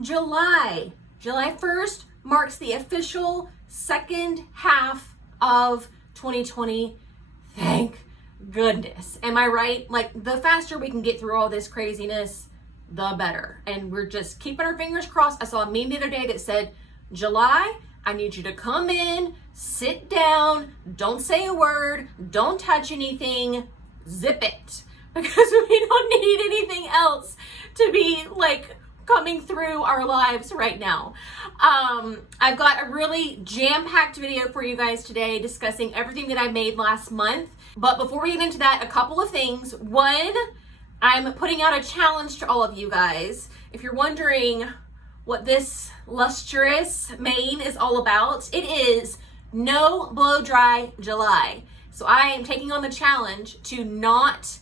July 1st marks the official second half of 2020. Thank goodness. Am I right? Like, the faster we can get through all this craziness, the better. And we're just keeping our fingers crossed. I saw a meme the other day that said, July, I need you to come in, sit down, don't say a word, don't touch anything, zip it. Because we don't need anything else to be like coming through our lives right now. I've got a really jam-packed video for you guys today discussing everything that I made last month. But before we get into that, a couple of things. One, I'm putting out a challenge to all of you guys. If you're wondering what this lustrous mane is all about, it is no blow dry July. So I am taking on the challenge to not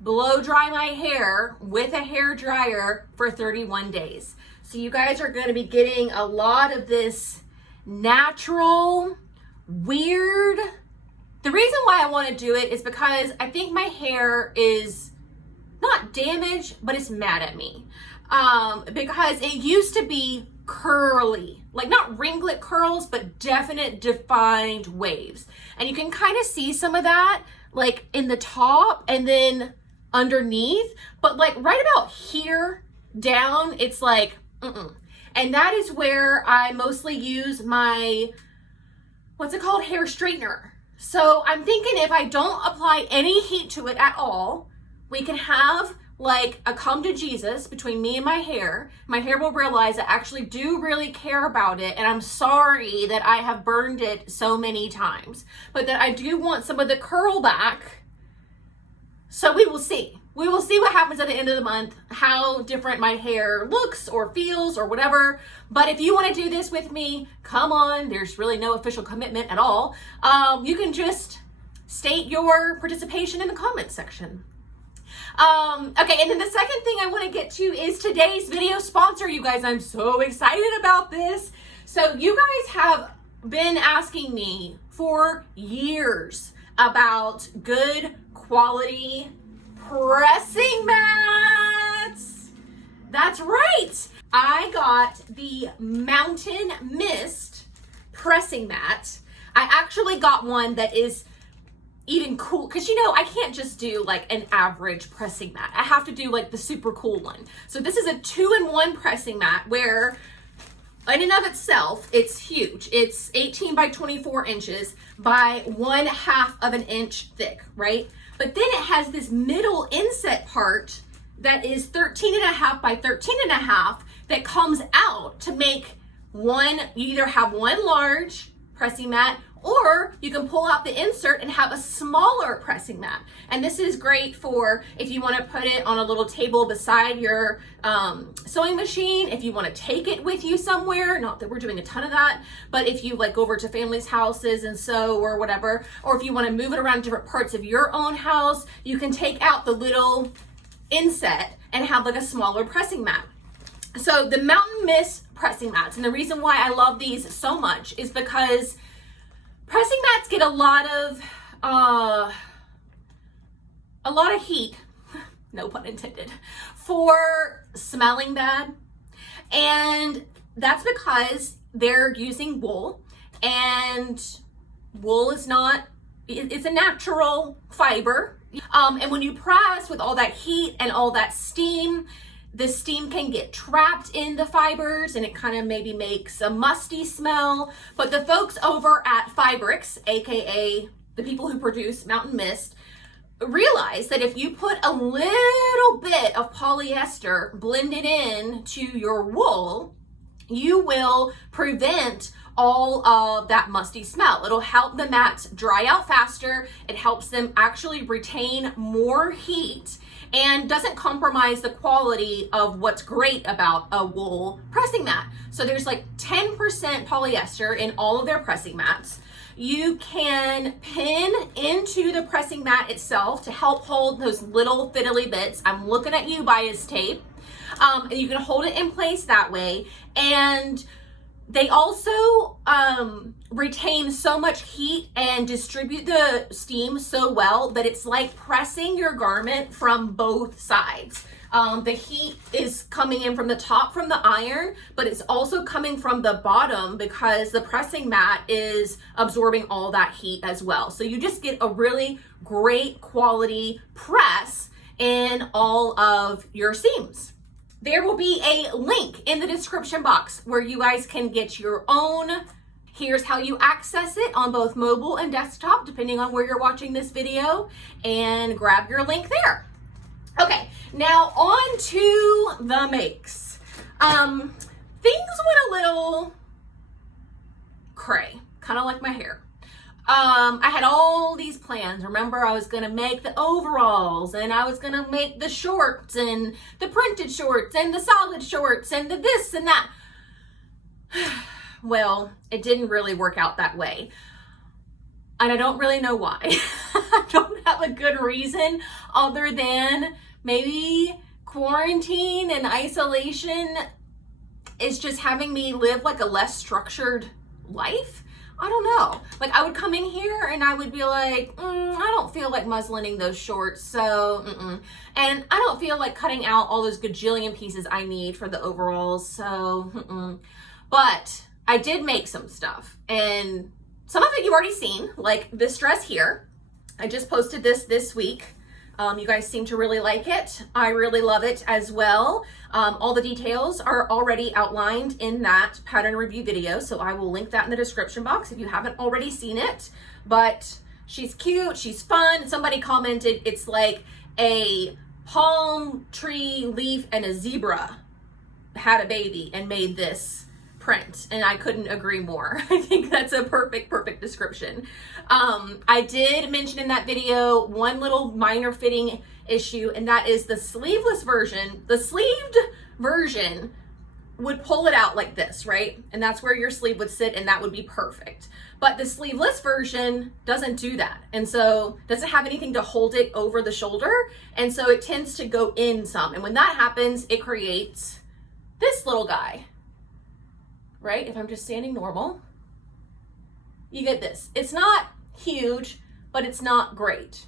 blow dry my hair with a hair dryer for 31 days. So you guys are going to be getting a lot of this natural, weird. The reason why I want to do it is because I think my hair is not damaged, but it's mad at me. Because it used to be curly, like not ringlet curls, but definite defined waves. And you can kind of see some of that like in the top and then underneath, but like right about here down, it's like, And that is where I mostly use my, what's it called? Hair straightener. So I'm thinking if I don't apply any heat to it at all, we can have like a come to Jesus between me and my hair. My hair will realize I actually do really care about it, and I'm sorry that I have burned it so many times, but that I do want some of the curl back. So we will see. We will see what happens at the end of the month, how different my hair looks or feels or whatever. But if you want to do this with me, come on. There's really no official commitment at all. You can just state your participation in the comments section. Okay, and then the second thing I want to get to is today's video sponsor. You guys, I'm so excited about this. So you guys have been asking me for years about good quality pressing mats. That's right. I got the Mountain Mist pressing mat. I actually got one that is even cool, because you know I can't just do like an average pressing mat. I have to do like the super cool one. So this is a 2-in-1 pressing mat where in and of itself it's huge. It's 18 by 24 inches by 1/2 of an inch thick, right? But then it has this middle inset part that is 13.5 by 13.5 that comes out to make one. You either have one large pressing mat, or you can pull out the insert and have a smaller pressing mat. And this is great for if you want to put it on a little table beside your sewing machine, if you want to take it with you somewhere, not that we're doing a ton of that, but if you like go over to families' houses and sew or whatever, or if you want to move it around different parts of your own house, you can take out the little inset and have like a smaller pressing mat. So the Mountain Mist pressing mats, and the reason why I love these so much is because pressing mats get a lot of heat, no pun intended, for smelling bad. And that's because they're using wool, and wool is not, it's a natural fiber. And when you press with all that heat and all that steam, the steam can get trapped in the fibers and it kind of maybe makes a musty smell. But the folks over at Fibrix, aka the people who produce Mountain Mist, realize that if you put a little bit of polyester blended in to your wool, you will prevent all of that musty smell. It'll help the mats dry out faster. It helps them actually retain more heat and doesn't compromise the quality of what's great about a wool pressing mat. So there's like 10% polyester in all of their pressing mats. You can pin into the pressing mat itself to help hold those little fiddly bits. I'm looking at you, bias tape. And you can hold it in place that way. And they also retain so much heat and distribute the steam so well that it's like pressing your garment from both sides. The heat is coming in from the top from the iron, but it's also coming from the bottom because the pressing mat is absorbing all that heat as well. So you just get a really great quality press in all of your seams. There will be a link in the description box where you guys can get your own. Here's how you access it on both mobile and desktop, depending on where you're watching this video, and grab your link there. Okay, now on to the makes. Things went a little cray, kind of like my hair. I had all these plans. Remember, I was gonna make the overalls, and I was gonna make the shorts, and the printed shorts, and the solid shorts, and the this and that. Well, it didn't really work out that way. And I don't really know why. I don't have a good reason other than maybe quarantine and isolation is just having me live like a less structured life. I don't know. Like, I would come in here and I would be like, I don't feel like muslining those shorts, so and I don't feel like cutting out all those gajillion pieces I need for the overalls, so But I did make some stuff, and some of it you've already seen, like this dress here. I just posted this week. You guys seem to really like it. I really love it as well. All the details are already outlined in that pattern review video, so I will link that in the description box if you haven't already seen it. But she's cute, she's fun. Somebody commented it's like a palm tree leaf and a zebra had a baby and made this print, and I couldn't agree more. I think that's a perfect description. I did mention in that video one little minor fitting issue, and that is the sleeveless version. The sleeved version would pull it out like this, right? And that's where your sleeve would sit, and that would be perfect. But the sleeveless version doesn't do that, and so doesn't have anything to hold it over the shoulder, and so it tends to go in some. And when that happens, it creates this little guy. Right? If I'm just standing normal, you get this. It's not huge, but it's not great.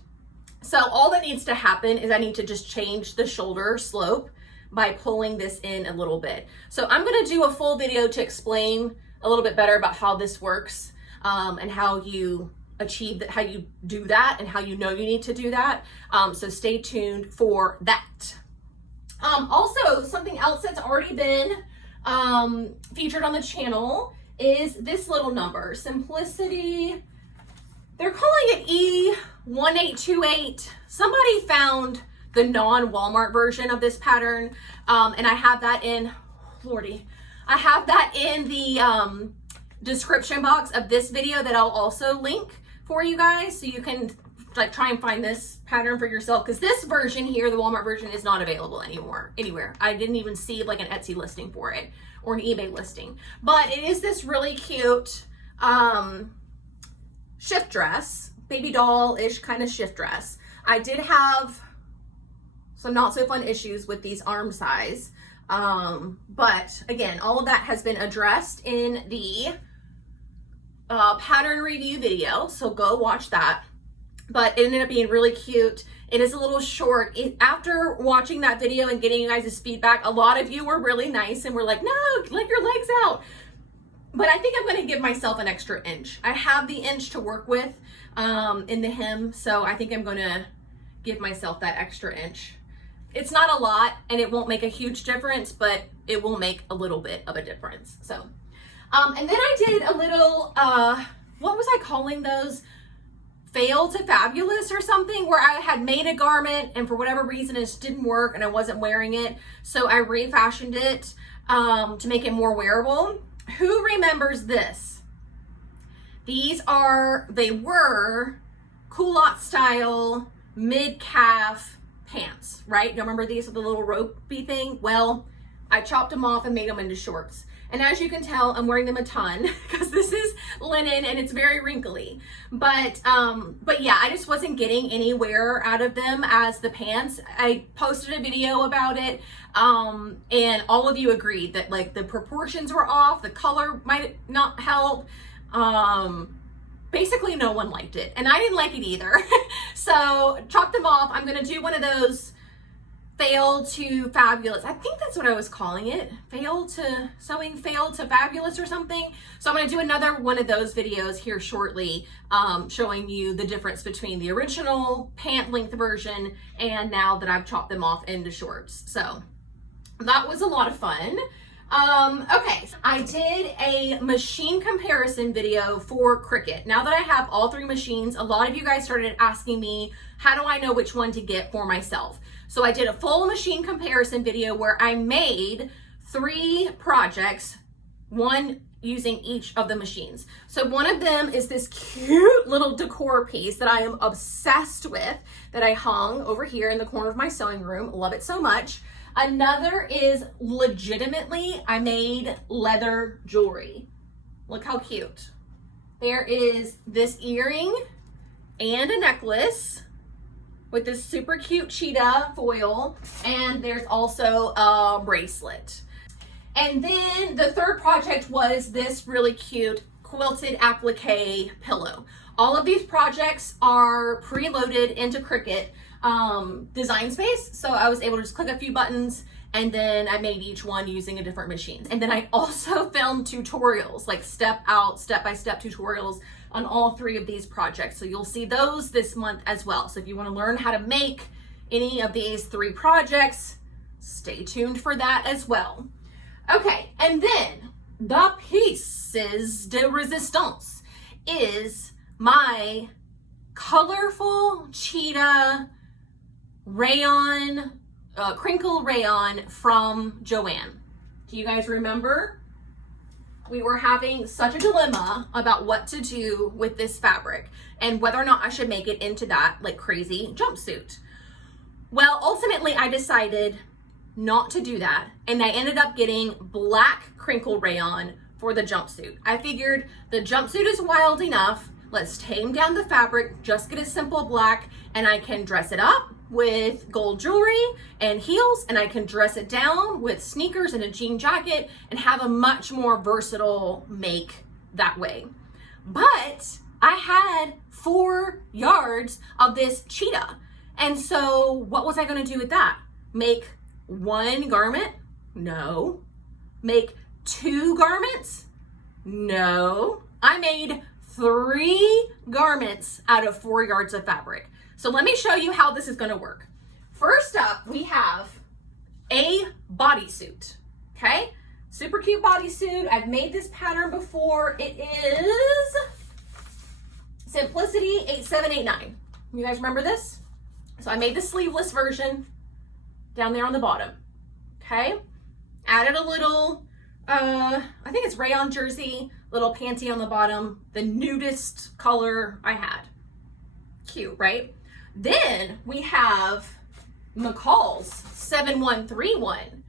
So all that needs to happen is I need to just change the shoulder slope by pulling this in a little bit. So I'm going to do a full video to explain a little bit better about how this works, and how you achieve that, how you do that, and how you know you need to do that. So stay tuned for that. Also, something else that's already been featured on the channel is this little number, Simplicity. They're calling it E1828. Somebody found the non-Walmart version of this pattern, and I have that in, Lordy, I have that in the description box of this video that I'll also link for you guys, so you can like try and find this pattern for yourself, because this version here, the Walmart version, is not available anywhere. I didn't even see like an Etsy listing for it or an eBay listing, but it is this really cute shift dress, baby doll-ish kind of shift dress. I did have some not so fun issues with these arm size, but again, all of that has been addressed in the pattern review video, so go watch that. But it ended up being really cute. It is a little short. After watching that video and getting you guys' feedback, a lot of you were really nice and were like, no, let your legs out. But I think I'm going to give myself an extra inch. I have the inch to work with in the hem, so I think I'm going to give myself that extra inch. It's not a lot, and it won't make a huge difference, but it will make a little bit of a difference. So, and then I did a little, what was I calling those? Fail to fabulous or something, where I had made a garment and for whatever reason it just didn't work and I wasn't wearing it. So I refashioned it to make it more wearable. Who remembers this? They were culotte style mid-calf pants, right? You remember these with the little ropey thing? Well, I chopped them off and made them into shorts. And as you can tell, I'm wearing them a ton because this is linen and it's very wrinkly. But yeah, I just wasn't getting any wear out of them as the pants. I posted a video about it, and all of you agreed that like the proportions were off, the color might not help. Basically no one liked it, and I didn't like it either. So chopped them off. I'm gonna do one of those fail to fabulous. I think that's what I was calling it. Sewing fail to fabulous or something. So I'm going to do another one of those videos here shortly, showing you the difference between the original pant length version and now that I've chopped them off into shorts. So that was a lot of fun. Okay, I did a machine comparison video for Cricut. Now that I have all 3 machines, a lot of you guys started asking me, how do I know which one to get for myself? So I did a full machine comparison video where I made 3 projects, one using each of the machines. So one of them is this cute little decor piece that I am obsessed with, that I hung over here in the corner of my sewing room. Love it so much. Another is legitimately, I made leather jewelry. Look how cute. There is this earring and a necklace with this super cute cheetah foil, and there's also a bracelet. And then the third project was this really cute quilted applique pillow. All of these projects are preloaded into Cricut Design Space, so I was able to just click a few buttons and then I made each one using a different machine. And then I also filmed tutorials, like step-by-step tutorials on all 3 of these projects. So you'll see those this month as well. So if you want to learn how to make any of these 3 projects, stay tuned for that as well. Okay, and then the pieces de resistance is my colorful cheetah rayon, crinkle rayon from Joann. Do you guys remember? We were having such a dilemma about what to do with this fabric and whether or not I should make it into that like crazy jumpsuit. Well, ultimately I decided not to do that, and I ended up getting black crinkle rayon for the jumpsuit. I figured the jumpsuit is wild enough. Let's tame down the fabric, just get a simple black, and I can dress it up with gold jewelry and heels, and I can dress it down with sneakers and a jean jacket and have a much more versatile make that way. But I had 4 yards of this cheetah. And so what was I gonna do with that? Make 1 garment? No. Make 2 garments? No. I made 3 garments out of 4 yards of fabric. So let me show you how this is gonna work. First up, we have a bodysuit, okay? Super cute bodysuit. I've made this pattern before. It is Simplicity 8789. You guys remember this? So I made the sleeveless version down there on the bottom, okay? Added a little, I think it's rayon jersey, little panty on the bottom, the nudist color I had. Cute, right? Then we have McCall's 7131,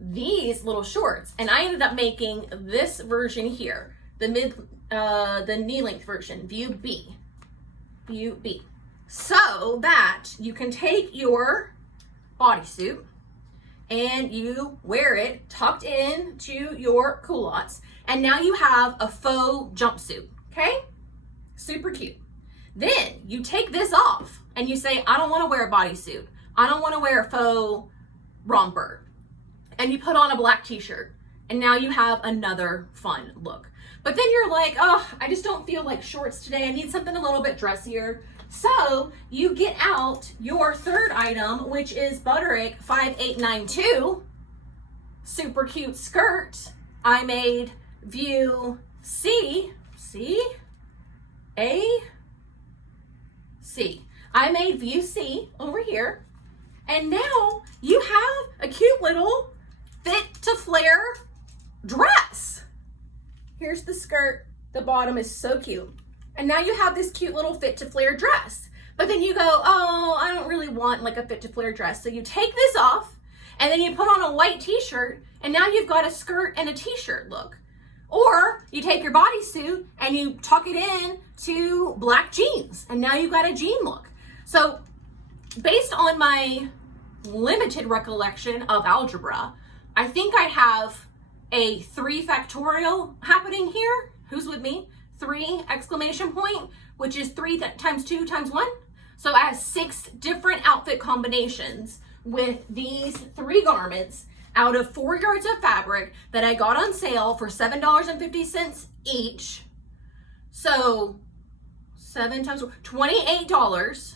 these little shorts, and I ended up making this version here, the knee length version, view B, so that you can take your bodysuit and you wear it tucked into your culottes, and now you have a faux jumpsuit, okay? Super cute. Then you take this off and you say, I don't want to wear a bodysuit. I don't want to wear a faux romper. And you put on a black t-shirt, and now you have another fun look. But then you're like, oh, I just don't feel like shorts today. I need something a little bit dressier. So you get out your third item, which is Butterick 5892, super cute skirt. I made view C. I made view C over here. And now you have a cute little fit to flare dress. Here's the skirt. The bottom is so cute. And now you have this cute little fit to flare dress. But then you go, oh, I don't really want like a fit to flare dress. So you take this off and then you put on a white t-shirt, and now you've got a skirt and a t-shirt look. Or you take your bodysuit and you tuck it in to black jeans, and now you've got a jean look. So based on my limited recollection of algebra, I think I have a 3 factorial happening here. Who's with me? 3 exclamation point, which is 3 times 2 times 1. So I have 6 different outfit combinations with these 3 garments out of 4 yards of fabric that I got on sale for $7.50 each. So 7 times $28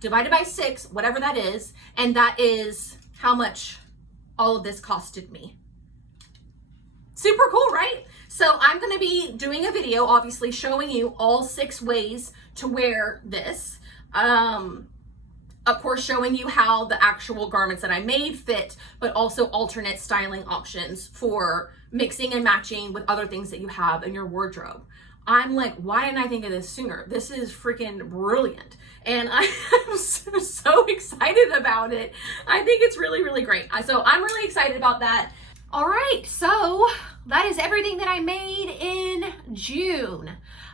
divided by 6, whatever that is, and that is how much all of this costed me. Super cool, right? So I'm going to be doing a video, obviously showing you all 6 ways to wear this. Of course, showing you how the actual garments that I made fit, but also alternate styling options for mixing and matching with other things that you have in your wardrobe. I'm like, why didn't I think of this sooner? This is freaking brilliant. And I'm so excited about it. I think it's really, really great. So I'm really excited about that. All right, so that is everything that I made in June.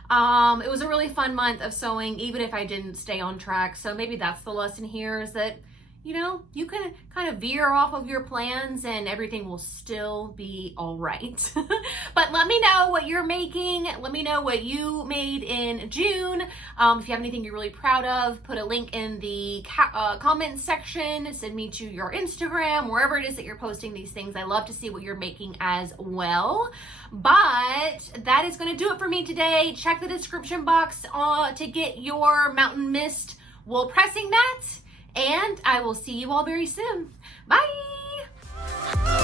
It was a really fun month of sewing, even if I didn't stay on track. So maybe that's the lesson here, is that, you know, you can kind of veer off of your plans and everything will still be all right. But let me know what you're making. Let me know what you made in June. If you have anything you're really proud of, put a link in the comment section. Send me to your Instagram, wherever it is that you're posting these things. I love to see what you're making as well. But that is going to do it for me today. Check the description box to get your Mountain Mist wool pressing mat. And I will see you all very soon. Bye!